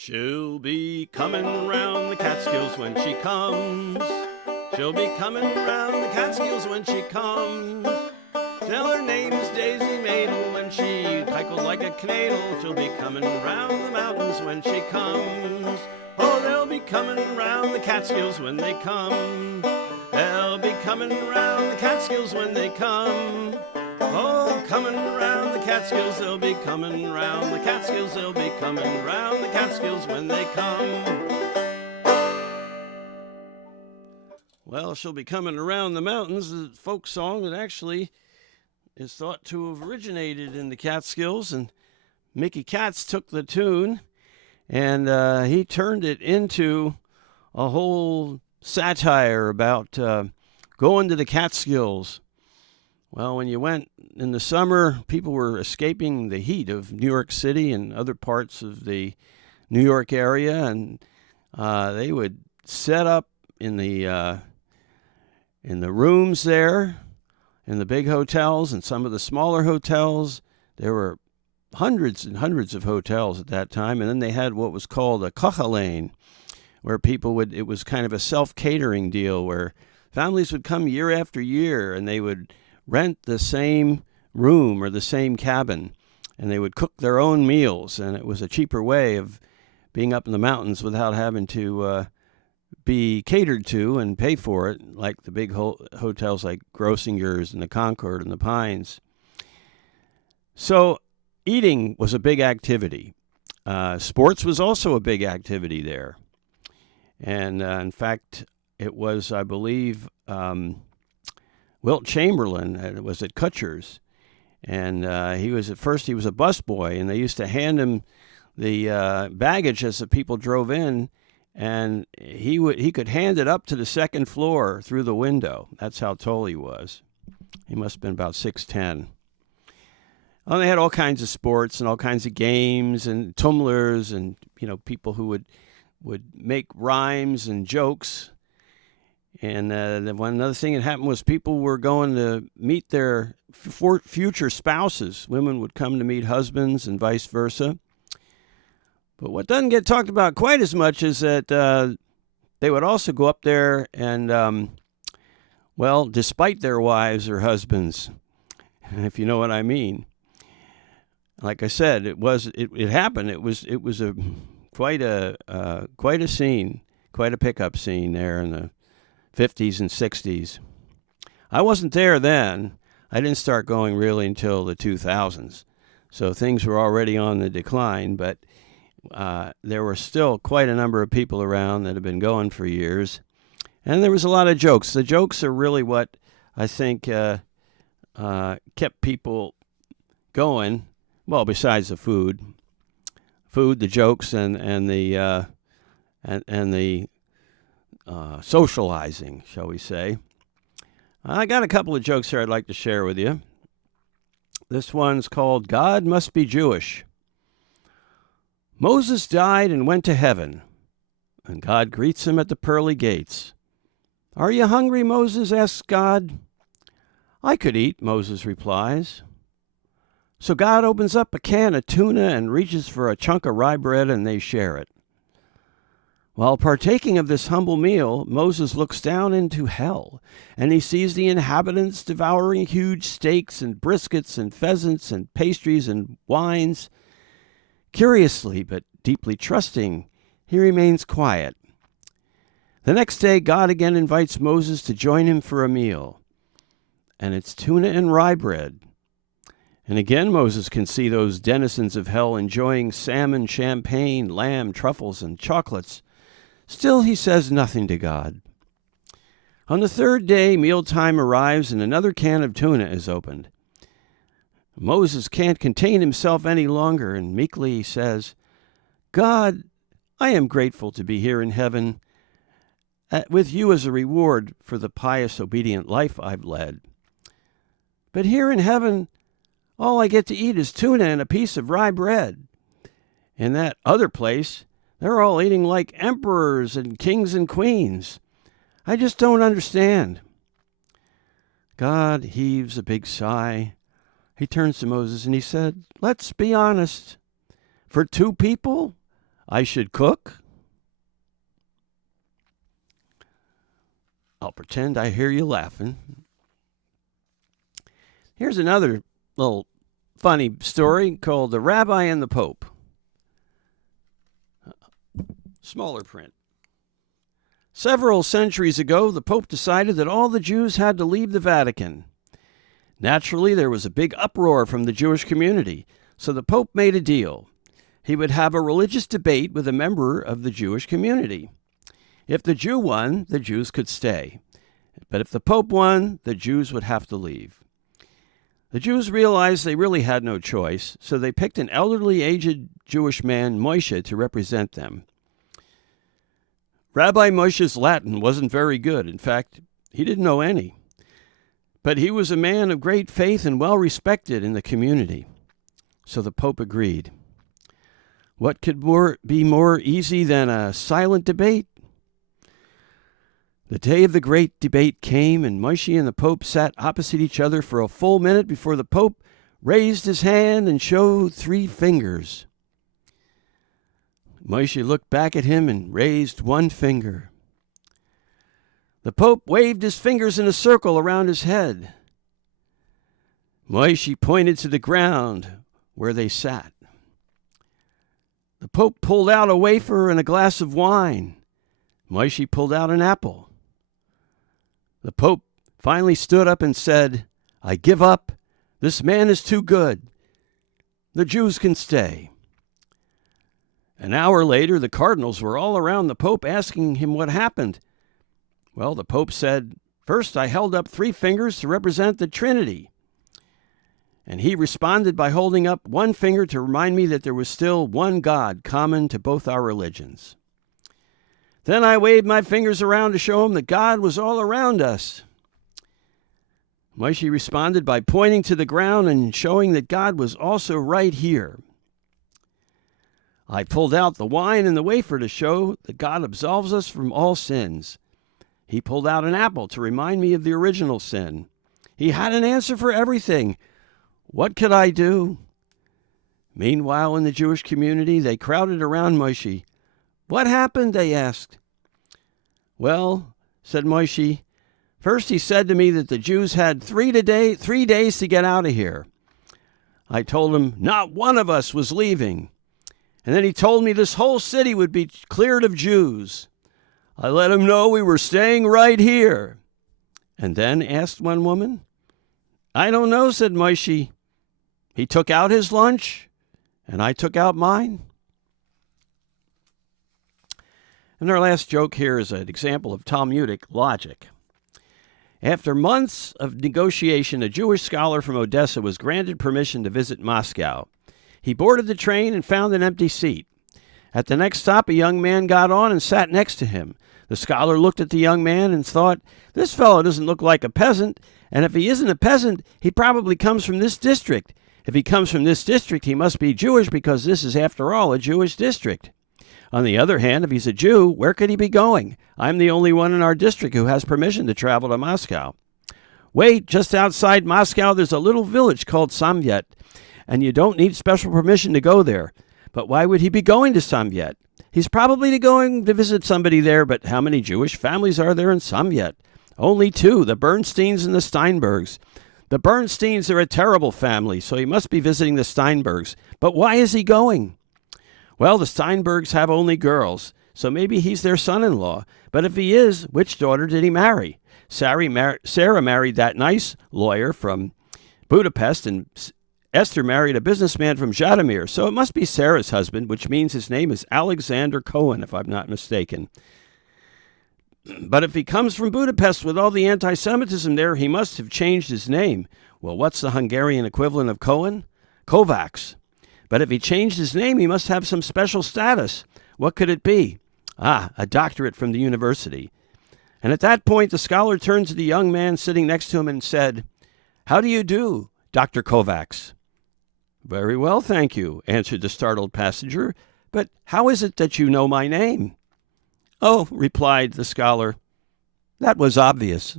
She'll be coming around the Catskills when she comes. She'll be coming around the Catskills when she comes. Tell her name's Daisy Maidel when she cackles like a cradle. She'll be coming around the mountains when she comes. Oh, they'll be coming around the Catskills when they come. They'll be coming around the Catskills when they come. Oh, coming around the Catskills, they'll be coming around the Catskills, they'll be coming around the Catskills when they come. Well, she'll be coming around the mountains, a folk song that actually is thought to have originated in the Catskills, and Mickey Katz took the tune and he turned it into a whole satire about going to the Catskills. Well, when you went in the summer, people were escaping the heat of New York City and other parts of the New York area, and they would set up in the rooms there, in the big hotels and some of the smaller hotels. There were hundreds and hundreds of hotels at that time, and then they had what was called a kochelein, where people would, it was kind of a self-catering deal where families would come year after year and they would rent the same room or the same cabin, and they would cook their own meals, and it was a cheaper way of being up in the mountains without having to be catered to and pay for it, like the big hotels like Grossinger's and the Concord and the Pines. So eating was a big activity. Sports was also a big activity there. And in fact, it was, I believe, Wilt Chamberlain was at Kutcher's, and he was a busboy, and they used to hand him the baggage as the people drove in, and he could hand it up to the second floor through the window. That's how tall he was. He must have been about 6'10". Well, they had all kinds of sports and all kinds of games and tumblers and people who would make rhymes and jokes. And another thing that happened was people were going to meet their future spouses. Women would come to meet husbands and vice versa. But what doesn't get talked about quite as much is that they would also go up there and, despite their wives or husbands, if you know what I mean. Like I said, it happened. It was quite a scene, quite a pickup scene there in the 50s and 60s. I wasn't there then. I didn't start going really until the 2000s. So things were already on the decline, but there were still quite a number of people around that had been going for years. And there was a lot of jokes. The jokes are really what I think kept people going. Well, besides the food, the jokes, and the socializing, shall we say. I got a couple of jokes here I'd like to share with you. This one's called God Must Be Jewish. Moses died and went to heaven, and God greets him at the pearly gates. Are you hungry, Moses? Asks God. I could eat, Moses replies. So God opens up a can of tuna and reaches for a chunk of rye bread, and they share it. While partaking of this humble meal, Moses looks down into hell, and he sees the inhabitants devouring huge steaks and briskets and pheasants and pastries and wines. Curiously, but deeply trusting, he remains quiet. The next day, God again invites Moses to join him for a meal, and it's tuna and rye bread. And again, Moses can see those denizens of hell enjoying salmon, champagne, lamb, truffles, and chocolates. Still, he says nothing to God. On the third day, mealtime arrives and another can of tuna is opened. Moses can't contain himself any longer and meekly says, God, I am grateful to be here in heaven with you as a reward for the pious, obedient life I've led. But here in heaven, all I get to eat is tuna and a piece of rye bread. In that other place, they're all eating like emperors and kings and queens. I just don't understand. God heaves a big sigh. He turns to Moses and he said, let's be honest. For two people, I should cook? I'll pretend I hear you laughing. Here's another little funny story called The Rabbi and the Pope. Smaller print. Several centuries ago, the Pope decided that all the Jews had to leave the Vatican. Naturally, there was a big uproar from the Jewish community, so the Pope made a deal. He would have a religious debate with a member of the Jewish community. If the Jew won, the Jews could stay. But if the Pope won, the Jews would have to leave. The Jews realized they really had no choice, so they picked an elderly, aged Jewish man, Moshe, to represent them. Rabbi Moshe's Latin wasn't very good. In fact, he didn't know any. But he was a man of great faith and well respected in the community. So the Pope agreed. What could be more easy than a silent debate? The day of the great debate came, and Moshe and the Pope sat opposite each other for a full minute before the Pope raised his hand and showed 3 fingers. Moshe looked back at him and raised 1 finger. The Pope waved his fingers in a circle around his head. Moshe pointed to the ground where they sat. The Pope pulled out a wafer and a glass of wine. Moshe pulled out an apple. The Pope finally stood up and said, "I give up. This man is too good. The Jews can stay." An hour later, the cardinals were all around the Pope asking him what happened. Well, the Pope said, "First, I held up 3 fingers to represent the Trinity." And he responded by holding up 1 finger to remind me that there was still one God common to both our religions. Then I waved my fingers around to show him that God was all around us. Moshe responded by pointing to the ground and showing that God was also right here. I pulled out the wine and the wafer to show that God absolves us from all sins. He pulled out an apple to remind me of the original sin. He had an answer for everything. What could I do? Meanwhile, in the Jewish community, they crowded around Moshe. What happened? They asked. Well, said Moshe, first he said to me that the Jews had 3 days to get out of here. I told him not one of us was leaving. And then he told me this whole city would be cleared of Jews. I let him know we were staying right here. And then, asked one woman. I don't know, said Moshe. He took out his lunch, and I took out mine. And our last joke here is an example of Talmudic logic. After months of negotiation, a Jewish scholar from Odessa was granted permission to visit Moscow. He boarded the train and found an empty seat. At the next stop, a young man got on and sat next to him. The scholar looked at the young man and thought, this fellow doesn't look like a peasant, and if he isn't a peasant, he probably comes from this district. If he comes from this district, he must be Jewish because this is, after all, a Jewish district. On the other hand, if he's a Jew, where could he be going? I'm the only one in our district who has permission to travel to Moscow. Wait, just outside Moscow, there's a little village called Samyet, and you don't need special permission to go there. But why would he be going to Samyet? He's probably going to visit somebody there, but how many Jewish families are there in Samyet? Only 2, the Bernsteins and the Steinbergs. The Bernsteins are a terrible family, so he must be visiting the Steinbergs. But why is he going? Well, the Steinbergs have only girls, so maybe he's their son-in-law. But if he is, which daughter did he marry? Sarah married that nice lawyer from Budapest, and Esther married a businessman from Zhytomyr, so it must be Sarah's husband, which means his name is Alexander Cohen, if I'm not mistaken. But if he comes from Budapest with all the anti-Semitism there, he must have changed his name. Well, what's the Hungarian equivalent of Cohen? Kovacs. But if he changed his name, he must have some special status. What could it be? A doctorate from the university. And at that point, the scholar turned to the young man sitting next to him and said, How do you do, Dr. Kovacs? Very well, thank you, answered the startled passenger. But how is it that you know my name? Oh, replied the scholar, that was obvious.